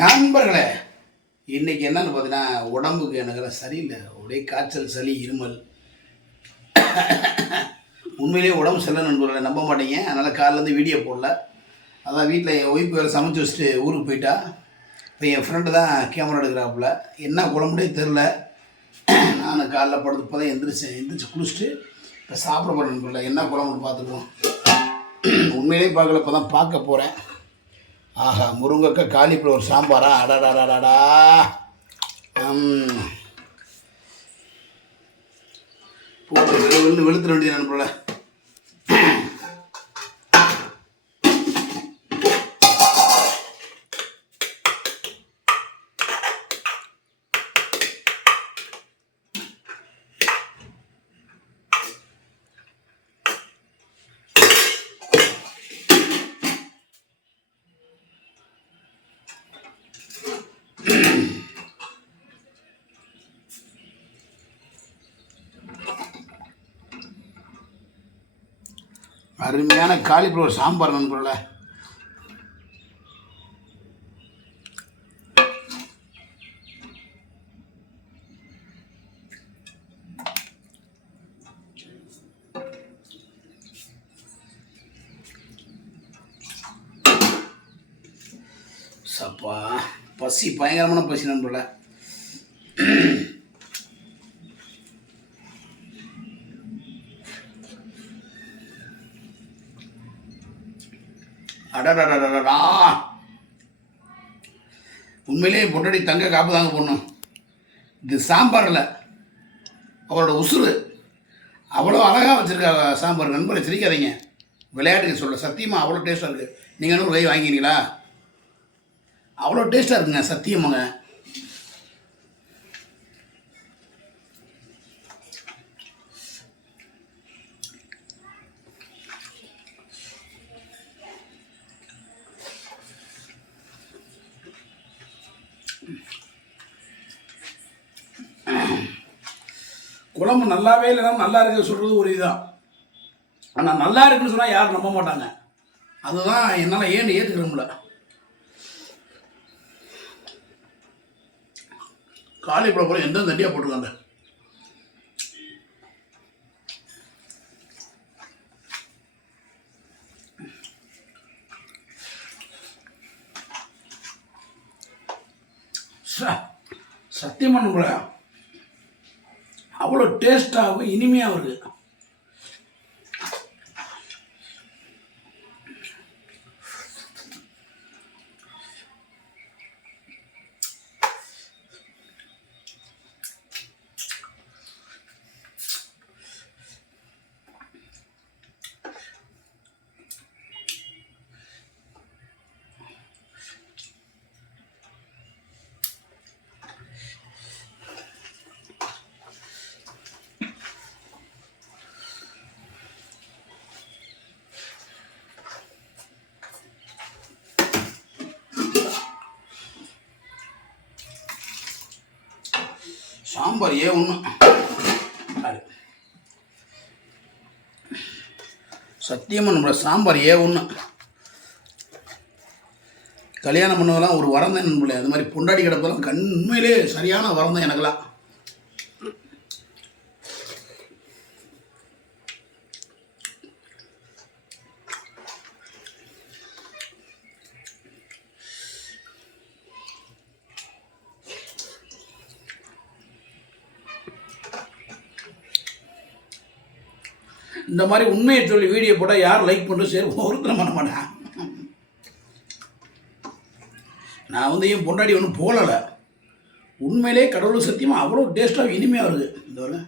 நண்பர்களே, இன்றைக்கி என்னென்னு பார்த்தீங்கன்னா, உடம்புக்கு எனக்கு சரியில்லை. ஒரே காய்ச்சல், சளி, இருமல். உண்மையிலேயே உடம்பு சரியில்லை நண்பர்களை, நம்ப மாட்டீங்க. அதனால் காலையிலேருந்து வீடியோ போடல. அதான் வீட்டில் என் ஒய்ஃப் வேறு சமைச்சு வச்சுட்டு ஊருக்கு போயிட்டா. இப்போ என் ஃப்ரெண்டு தான் கேமரா எடுக்கிறாப்புல. என்ன குழம்புனே தெரில. நான் காலைல படுத்து இப்போ தான் எந்திரிச்சு குளிச்சுட்டு இப்போ சாப்பிட போகிறேன் நண்பர்களை. என்ன குழம்புன்னு பார்த்துக்குவோம். உண்மையிலேயே பார்க்கல, இப்போ தான் பார்க்க போகிறேன். ஆஹா, முருங்கைக்காய் காலிஃப்ளவர் சாம்பாரா, அடாடாடாடா. போட்டு வெளுத்துட வேண்டியது நண்பர்களே. அருமையான காலிஃப்ளவர் சாம்பார் நண்பர்களே. சப்பா, பசி பயங்கரமான பசி நண்பர்களே. அடடடடடா, உண்மையிலேயே பொட்டடி தங்க காப்பு தாங்க போடணும். இது சாம்பாரில் அவரோட உசுறு அவ்வளோ அழகாக வச்சுருக்கா சாம்பார் நண்பரை. சிரிக்காதீங்க, விளையாட்டுக்கு சொல்ல, சத்தியமாக அவ்வளோ டேஸ்ட்டாக இருக்குது. நீங்கள் என்ன ஒரு கை வாங்கினீங்களா? அவ்வளோ டேஸ்ட்டாக இருக்குங்க சத்தியமாங்க. குழம்பு நல்லாவே இல்லைனா நல்லா இருக்குன்னு சொல்கிறது ஒரு இதுதான். ஆனால் நல்லா இருக்குன்னு சொன்னால் யாரும் நம்ப மாட்டாங்க. அதுதான் என்னால் ஏற்றுக்கிற முடியல. காலிஃப்ளவர் போல எந்த தண்டியாக போட்டுருக்காங்க. சத்தியமாக நம்மள அவ்வளோ டேஸ்டாகவும் இனிமையாக இருக்குது. சாம்பார் ஒன்று சத்தியமாக நம்மளோட சாம்பார் ஒன்று. கல்யாணம் பண்ணதெல்லாம் ஒரு வரம் தான் நண்பர்களே. அது மாதிரி பொண்டாடி கிடப்பெல்லாம் உண்மையிலே சரியான வரம் தான் எனக்கெல்லாம். இந்த மாதிரி உண்மையை சொல்லி வீடியோ போட்டால் யார் லைக் பண்ணுறது சரி ஒருத்தரம் பண்ண மாட்டேன். நான் என் பொண்டாடி ஒன்றும் போகலை. உண்மையிலே கடவுள் சத்தியமாக அவ்வளோ டேஸ்ட்டாக இனிமையாக வருது. இந்த ஒரு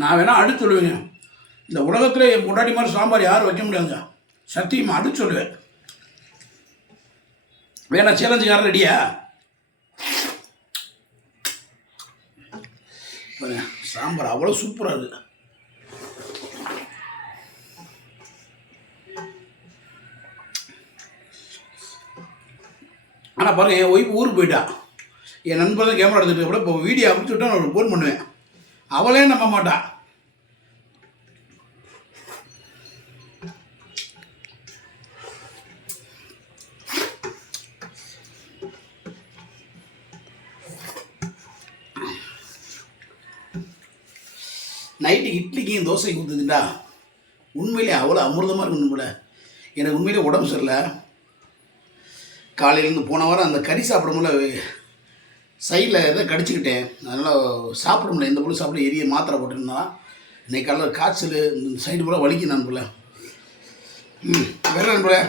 நான் வேணால் அடுத்து சொல்லுவேங்க. இந்த உலகத்தில் என் முன்னாடி மாதிரி சாம்பார் யாரும் வைக்க முடியாதுங்க. சத்தியமாக அடுத்து சொல்லுவேன். வேணா சேலஞ்சுக்காரன் ரெடியா? சாம்பார் அவ்வளோ சூப்பராக இருக்குது. ஆனால் பாருங்கள், என் ஒய்ஃப் ஊருக்கு போயிட்டான். என் நண்பர் தான் கேமரா எடுத்துகிட்டு கூட இப்போ வீடியோ அனுப்பிச்சு விட்டா நான் ஃபோன் பண்ணுவேன். அவளே நம்ப மாட்டான். நைட்டு இட்லிக்கும் தோசைக்கு ஊற்றுதுண்டா, உண்மையிலே அவ்வளோ அமிர்தமாக இருக்கணும் போல. எனக்கு உண்மையிலே உடம்பு சரியில்லை. காலையிலேருந்து போன வாரம் அந்த கறி சாப்பிடும்போல சைடில் எதை கடிச்சிக்கிட்டேன். அதனால் சாப்பிட முடியல. எந்த பொருள் சாப்பிட எரிய மாத்திரை போட்டுருந்தான். இன்றைக்கி காலையில் காய்ச்சல் சைடு போல் வலிக்கும் நான் போல. வேறு நண்பர்களே,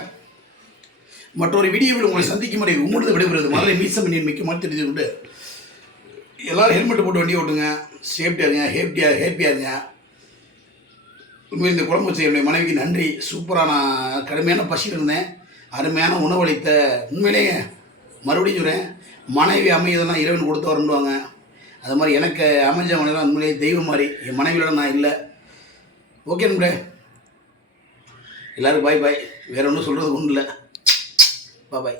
மற்றொரு வீடியோவில் உங்களை சந்திக்கும் முறை உங்களது விடைபெறுவது மதுரை மீசம் பண்ணியின் மிக்க மாதிரி தெரிஞ்சு கொண்டு எல்லோரும் ஹெல்மெட் போட்டு வண்டி ஓட்டுங்க. சேஃப்டியாக இருங்க, ஹேப்பியாக இருங்க. உண்மையில் இந்த குழம்பு வச்ச என்னுடைய மனைவிக்கு நன்றி. சூப்பராக நான் கடுமையான பசியில் இருந்தேன். அருமையான உணவளித்த, உண்மையிலேயே மறுபடியும் சொல்கிறேன், மனைவி அமையதெல்லாம் இறைவன் கொடுத்து வரணுவாங்க. அது மாதிரி எனக்கு அமைஞ்ச மனைவிலாம் உண்மையிலேயே தெய்வம் மாதிரி. என் மனைவியோட நான் இல்லை. ஓகே நண்பரே, எல்லோரும் பாய் பாய். வேறு ஒன்றும் சொல்கிறதுக்கு ஒன்றும் இல்லை. பாய்.